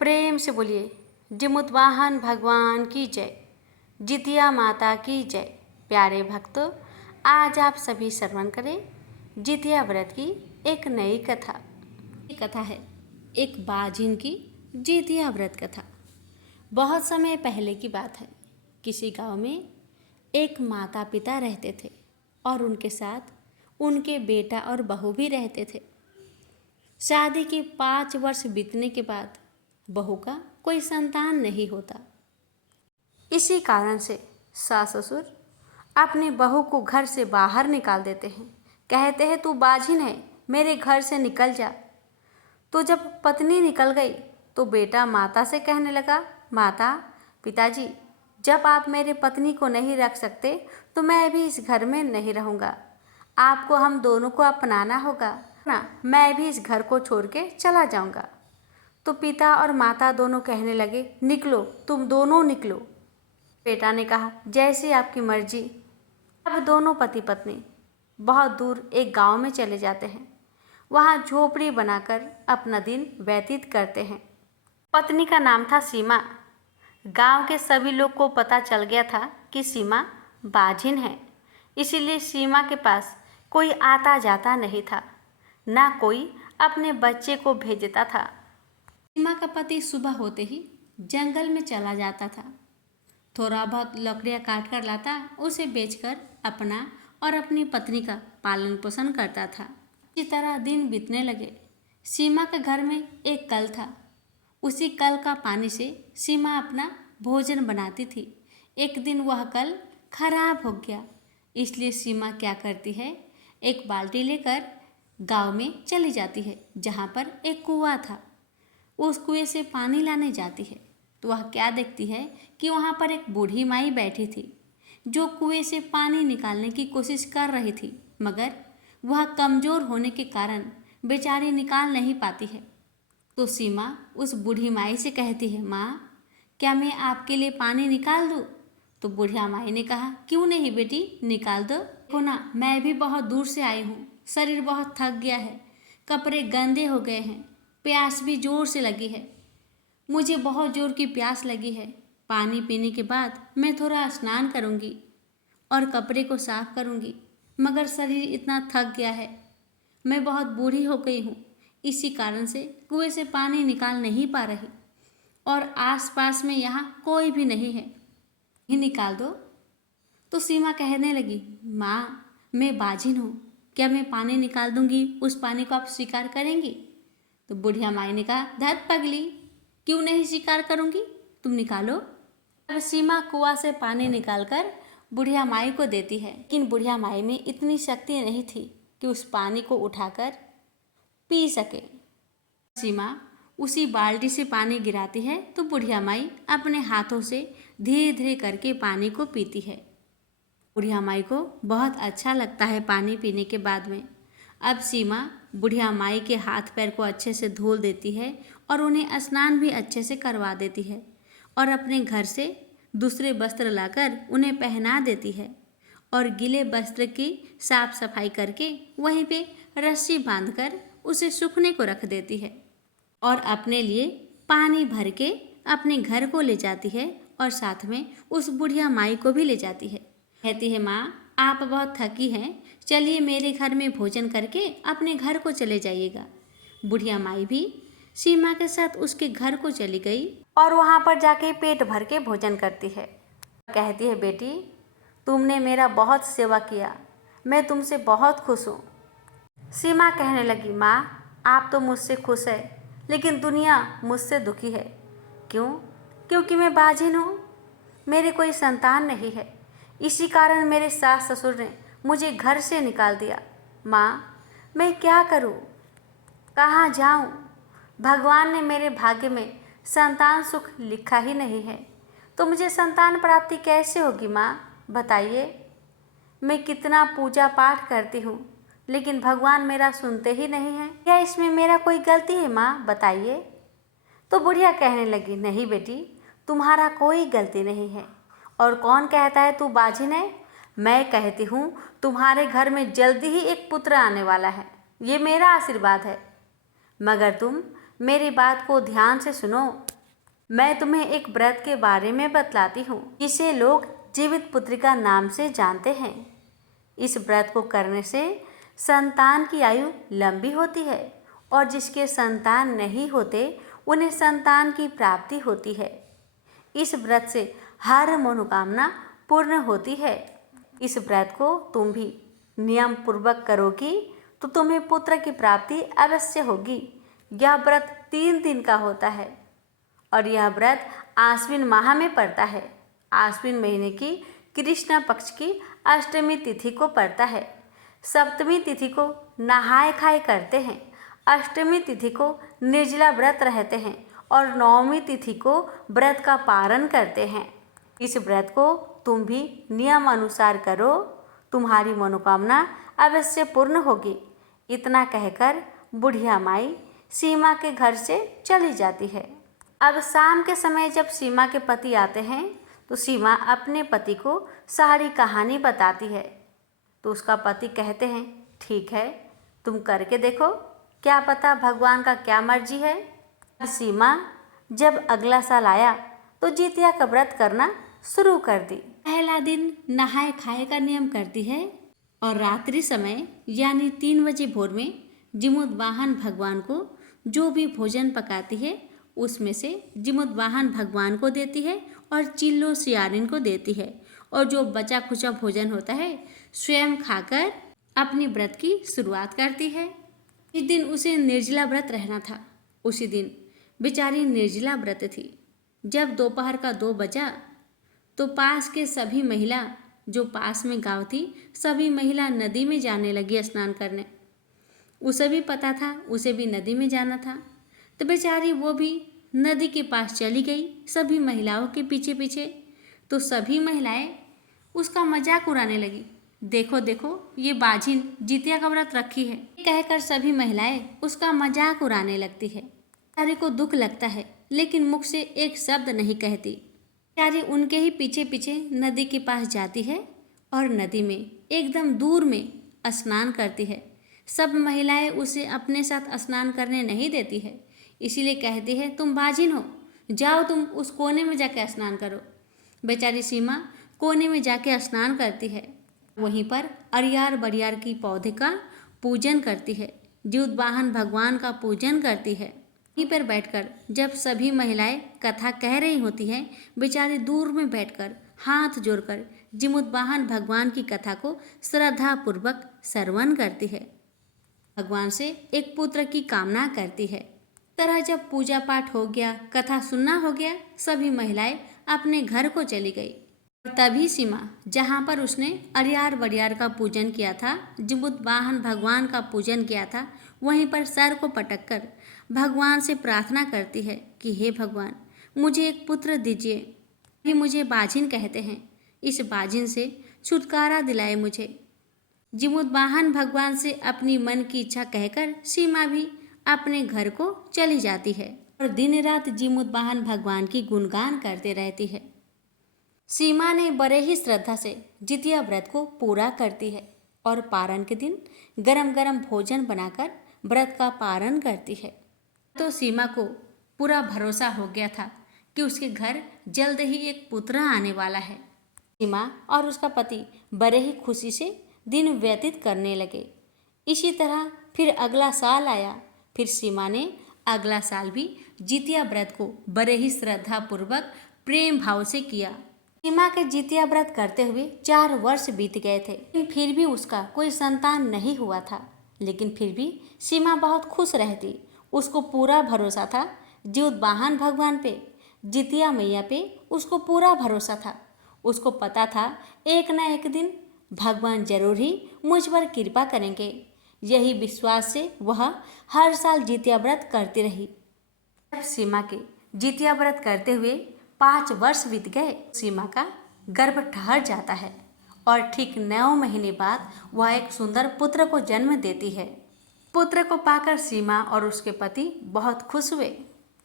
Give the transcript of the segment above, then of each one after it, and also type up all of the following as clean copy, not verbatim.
प्रेम से बोलिए जिमुतवाहन भगवान की जय, जितिया माता की जय। प्यारे भक्तों, आज आप सभी श्रवण करें जितिया व्रत की एक नई कथा। ये कथा है एक बाजिन की जितिया व्रत कथा। बहुत समय पहले की बात है। किसी गांव में एक माता पिता रहते थे और उनके साथ उनके बेटा और बहू भी रहते थे। शादी के 5 वर्ष बीतने के बाद बहू का कोई संतान नहीं होता। इसी कारण से सास ससुर अपने बहू को घर से बाहर निकाल देते हैं। कहते हैं तू बाझिन है, मेरे घर से निकल जा। तो जब पत्नी निकल गई तो बेटा माता से कहने लगा, माता पिताजी, जब आप मेरे पत्नी को नहीं रख सकते तो मैं भी इस घर में नहीं रहूँगा। आपको हम दोनों को अपनाना होगा ना, मैं भी इस घर को छोड़ के चला जाऊँगा। तो पिता और माता दोनों कहने लगे, निकलो, तुम दोनों निकलो। बेटा ने कहा, जैसी आपकी मर्जी। अब दोनों पति पत्नी बहुत दूर एक गांव में चले जाते हैं। वहां झोपड़ी बनाकर अपना दिन व्यतीत करते हैं। पत्नी का नाम था सीमा। गांव के सभी लोग को पता चल गया था कि सीमा बाझिन है, इसीलिए सीमा के पास कोई आता जाता नहीं था, ना कोई अपने बच्चे को भेजता था। सीमा का पति सुबह होते ही जंगल में चला जाता था। थोड़ा बहुत लकड़ियाँ काट कर लाता, उसे बेचकर अपना और अपनी पत्नी का पालन पोषण करता था। इसी तरह दिन बीतने लगे। सीमा के घर में एक कल था। उसी कल का पानी से सीमा अपना भोजन बनाती थी। एक दिन वह कल खराब हो गया, इसलिए सीमा क्या करती है, एक बाल्टी लेकर गांव में चली जाती है जहाँ पर एक कुआं था। उस कुएं से पानी लाने जाती है तो वह क्या देखती है कि वहाँ पर एक बूढ़ी माई बैठी थी जो कुएं से पानी निकालने की कोशिश कर रही थी, मगर वह कमज़ोर होने के कारण बेचारी निकाल नहीं पाती है। तो सीमा उस बूढ़ी माई से कहती है, माँ क्या मैं आपके लिए पानी निकाल दूँ? तो बुढ़िया माई ने कहा, क्यों नहीं बेटी, निकाल दो। देखो ना, मैं भी बहुत दूर से आई हूँ, शरीर बहुत थक गया है, कपड़े गंदे हो गए हैं, प्यास भी ज़ोर से लगी है। मुझे बहुत ज़ोर की प्यास लगी है। पानी पीने के बाद मैं थोड़ा स्नान करूँगी और कपड़े को साफ करूँगी, मगर शरीर इतना थक गया है, मैं बहुत बूढ़ी हो गई हूँ, इसी कारण से कुएं से पानी निकाल नहीं पा रही और आसपास में यहाँ कोई भी नहीं है, ही निकाल दो। तो सीमा कहने लगी, माँ मैं बाझिन हूँ, क्या मैं पानी निकाल दूँगी, उस पानी को आप स्वीकार करेंगी? तो बुढ़िया माई ने कहा, धत पगली, क्यों नहीं स्वीकार करूँगी, तुम निकालो। अब सीमा कुआं से पानी निकालकर बुढ़िया माई को देती है, लेकिन बुढ़िया माई में इतनी शक्ति नहीं थी कि उस पानी को उठाकर पी सके। सीमा उसी बाल्टी से पानी गिराती है तो बुढ़िया माई अपने हाथों से धीरे धीरे करके पानी को पीती है। बुढ़िया माई को बहुत अच्छा लगता है पानी पीने के बाद में। अब सीमा बुढ़िया माई के हाथ पैर को अच्छे से धो देती है और उन्हें स्नान भी अच्छे से करवा देती है और अपने घर से दूसरे वस्त्र लाकर उन्हें पहना देती है और गीले वस्त्र की साफ सफाई करके वहीं पे रस्सी बांधकर उसे सूखने को रख देती है और अपने लिए पानी भर के अपने घर को ले जाती है और साथ में उस बुढ़िया माई को भी ले जाती है। कहती है, माँ आप बहुत थकी हैं, चलिए मेरे घर में भोजन करके अपने घर को चले जाइएगा। बुढ़िया माई भी सीमा के साथ उसके घर को चली गई और वहाँ पर जाके पेट भर के भोजन करती है। कहती है, बेटी तुमने मेरा बहुत सेवा किया, मैं तुमसे बहुत खुश हूँ। सीमा कहने लगी, माँ आप तो मुझसे खुश है, लेकिन दुनिया मुझसे दुखी है। क्यों? क्योंकि मैं बाझिन हूँ, मेरे कोई संतान नहीं है, इसी कारण मेरे सास ससुर ने मुझे घर से निकाल दिया। माँ मैं क्या करूँ, कहाँ जाऊँ? भगवान ने मेरे भाग्य में संतान सुख लिखा ही नहीं है, तो मुझे संतान प्राप्ति कैसे होगी? माँ बताइए, मैं कितना पूजा पाठ करती हूँ लेकिन भगवान मेरा सुनते ही नहीं हैं। क्या इसमें मेरा कोई गलती है? माँ बताइए। तो बुढ़िया कहने लगी, नहीं बेटी, तुम्हारा कोई गलती नहीं है। और कौन कहता है तू बाझिन है? मैं कहती हूँ तुम्हारे घर में जल्दी ही एक पुत्र आने वाला है, ये मेरा आशीर्वाद है। मगर तुम मेरी बात को ध्यान से सुनो। मैं तुम्हें एक व्रत के बारे में बतलाती हूँ, जिसे लोग जीवित पुत्रिका नाम से जानते हैं। इस व्रत को करने से संतान की आयु लंबी होती है और जिसके संतान नहीं होते उन्हें संतान की प्राप्ति होती है। इस व्रत से हर मनोकामना पूर्ण होती है। इस व्रत को तुम भी नियम पूर्वक करोगी तो तुम्हें पुत्र की प्राप्ति अवश्य होगी। यह व्रत 3 दिन का होता है और यह व्रत आश्विन माह में पड़ता है। आश्विन महीने की कृष्ण पक्ष की अष्टमी तिथि को पड़ता है। सप्तमी तिथि को नहाय खाए करते हैं, अष्टमी तिथि को निर्जला व्रत रहते हैं और नवमी तिथि को व्रत का पारण करते हैं। इस व्रत को तुम भी नियम अनुसार करो, तुम्हारी मनोकामना अवश्य पूर्ण होगी। इतना कहकर बुढ़िया माई सीमा के घर से चली जाती है। अब शाम के समय जब सीमा के पति आते हैं तो सीमा अपने पति को सारी कहानी बताती है। तो उसका पति कहते हैं, ठीक है, तुम करके देखो, क्या पता भगवान का क्या मर्जी है। सीमा जब अगला साल आया तो जितिया का व्रत करना शुरू कर दी। पहला दिन नहाए खाए का नियम करती है और रात्रि समय यानी 3 बजे भोर में जिमुतवाहन भगवान को जो भी भोजन पकाती है उसमें से जिमुतवाहन भगवान को देती है और चिल्लो सियारिन को देती है और जो बचा खुचा भोजन होता है स्वयं खाकर अपनी व्रत की शुरुआत करती है। इस दिन उसे निर्जला व्रत रहना था। उसी दिन बेचारी निर्जला व्रत थी। जब दोपहर का 2 बजा तो पास के सभी महिला, जो पास में गांव थी, सभी महिला नदी में जाने लगी स्नान करने। उसे भी पता था उसे भी नदी में जाना था, तो बेचारी वो भी नदी के पास चली गई सभी महिलाओं के पीछे पीछे। तो सभी महिलाएं उसका मजाक उड़ाने लगी, देखो देखो ये बाजिन जितिया का व्रत रखी है, कहकर सभी महिलाएं उसका मजाक उड़ाने लगती है। बेचारी को दुख लगता है लेकिन मुख से एक शब्द नहीं कहती। बेचारी उनके ही पीछे पीछे नदी के पास जाती है और नदी में एकदम दूर में स्नान करती है। सब महिलाएं उसे अपने साथ स्नान करने नहीं देती है, इसीलिए कहती है तुम बाजिन हो, जाओ तुम उस कोने में जाके स्नान करो। बेचारी सीमा कोने में जाके स्नान करती है। वहीं पर अरियार बरियार की पौधे का पूजन करती है, जिउतवाहन भगवान का पूजन करती है। वहीं पर बैठकर जब सभी महिलाएं कथा कह रही होती हैं, बेचारी दूर में बैठकर हाथ जोड़कर जिमुतवाहन भगवान की कथा को श्रद्धापूर्वक श्रवण करती है। भगवान से एक पुत्र की कामना करती है। तरह जब पूजा पाठ हो गया, कथा सुनना हो गया, सभी महिलाएं अपने घर को चली गई। तभी सीमा जहाँ पर उसने अरियार बरियार का पूजन किया था, जिमुतवाहन भगवान का पूजन किया था, वहीं पर सर को पटक कर भगवान से प्रार्थना करती है कि हे भगवान, मुझे एक पुत्र दीजिए। भी मुझे बाजिन कहते हैं, इस बाजिन से छुटकारा दिलाए मुझे। जिमुतवाहन भगवान से अपनी मन की इच्छा कहकर सीमा भी अपने घर को चली जाती है और दिन रात जिमुतवाहन भगवान की गुणगान करते रहती है। सीमा ने बड़े ही श्रद्धा से जितिया व्रत को पूरा करती है और पारण के दिन गरम गरम भोजन बनाकर व्रत का पारण करती है। तो सीमा को पूरा भरोसा हो गया था कि उसके घर जल्द ही एक पुत्र आने वाला है। सीमा और उसका पति बड़े ही खुशी से दिन व्यतीत करने लगे। इसी तरह फिर अगला साल आया। फिर सीमा ने अगला साल भी जितिया व्रत को बड़े ही श्रद्धापूर्वक प्रेम भाव से किया। सीमा के जितिया व्रत करते हुए 4 वर्ष बीत गए थे, लेकिन फिर भी उसका कोई संतान नहीं हुआ था। लेकिन फिर भी सीमा बहुत खुश रहती। उसको पूरा भरोसा था जिउतवाहन भगवान पे, जितिया मैया पे उसको पूरा भरोसा था। उसको पता था एक न एक दिन भगवान जरूर ही मुझ पर कृपा करेंगे। यही विश्वास से वह हर साल जितिया व्रत करती रही। जब सीमा के जितिया व्रत करते हुए 5 वर्ष बीत गए, सीमा का गर्भ ठहर जाता है और ठीक 9 महीने बाद वह एक सुंदर पुत्र को जन्म देती है। पुत्र को पाकर सीमा और उसके पति बहुत खुश हुए।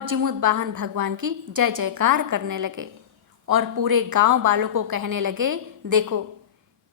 जिमुतवाहन भगवान की जय जयकार करने लगे और पूरे गांव वालों को कहने लगे, देखो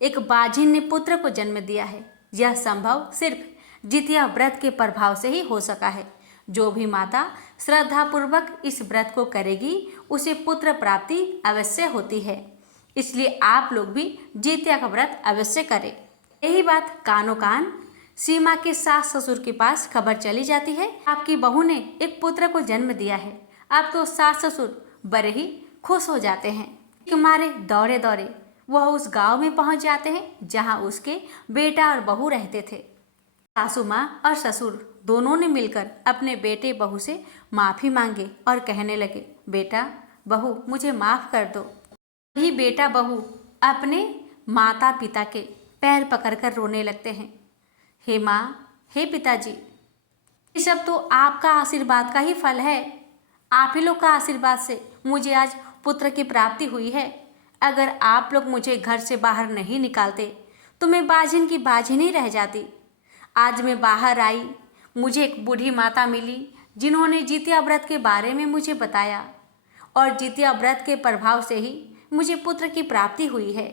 एक बाजिन ने पुत्र को जन्म दिया है। यह संभव सिर्फ जितिया व्रत के प्रभाव से ही हो सका है। जो भी माता श्रद्धापूर्वक इस व्रत को करेगी उसे पुत्र प्राप्ति अवश्य होती है। इसलिए आप लोग भी जितिया का व्रत अवश्य करें। यही बात कानो कान सीमा के सास ससुर के पास खबर चली जाती है, आपकी बहू ने एक पुत्र को जन्म दिया है। अब तो सास ससुर बड़े ही खुश हो जाते हैं कि मारे दौड़े दौड़े वह उस गांव में पहुंच जाते हैं जहां उसके बेटा और बहू रहते थे। सासू माँ और ससुर दोनों ने मिलकर अपने बेटे बहू से माफ़ी मांगे और कहने लगे, बेटा बहू मुझे माफ़ कर दो। ही बेटा बहू अपने माता पिता के पैर पकड़कर रोने लगते हैं। हे माँ, हे पिताजी, ये सब तो आपका आशीर्वाद का ही फल है। आप ही लोग का आशीर्वाद से मुझे आज पुत्र की प्राप्ति हुई है। अगर आप लोग मुझे घर से बाहर नहीं निकालते तो मैं बाजिन की बाजिन ही रह जाती। आज मैं बाहर आई, मुझे एक बूढ़ी माता मिली जिन्होंने जितिया व्रत के बारे में मुझे बताया और जितिया व्रत के प्रभाव से ही मुझे पुत्र की प्राप्ति हुई है।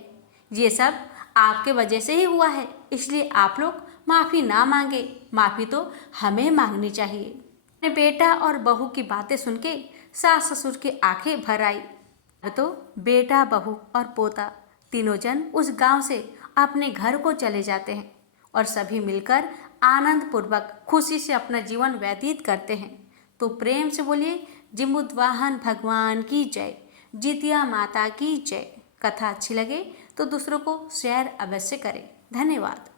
ये सब आपके वजह से ही हुआ है, इसलिए आप लोग माफ़ी ना मांगे, माफ़ी तो हमें मांगनी चाहिए। अपने बेटा और बहू की बातें सुन के सास ससुर की आंखें भर आई। तो बेटा बहू और पोता तीनों जन उस गांव से अपने घर को चले जाते हैं और सभी मिलकर आनंद पूर्वक खुशी से अपना जीवन व्यतीत करते हैं। तो प्रेम से बोलिए जिमुत वाहन भगवान की जय, जितिया माता की जय। कथा अच्छी लगे तो दूसरों को शेयर अवश्य करें। धन्यवाद।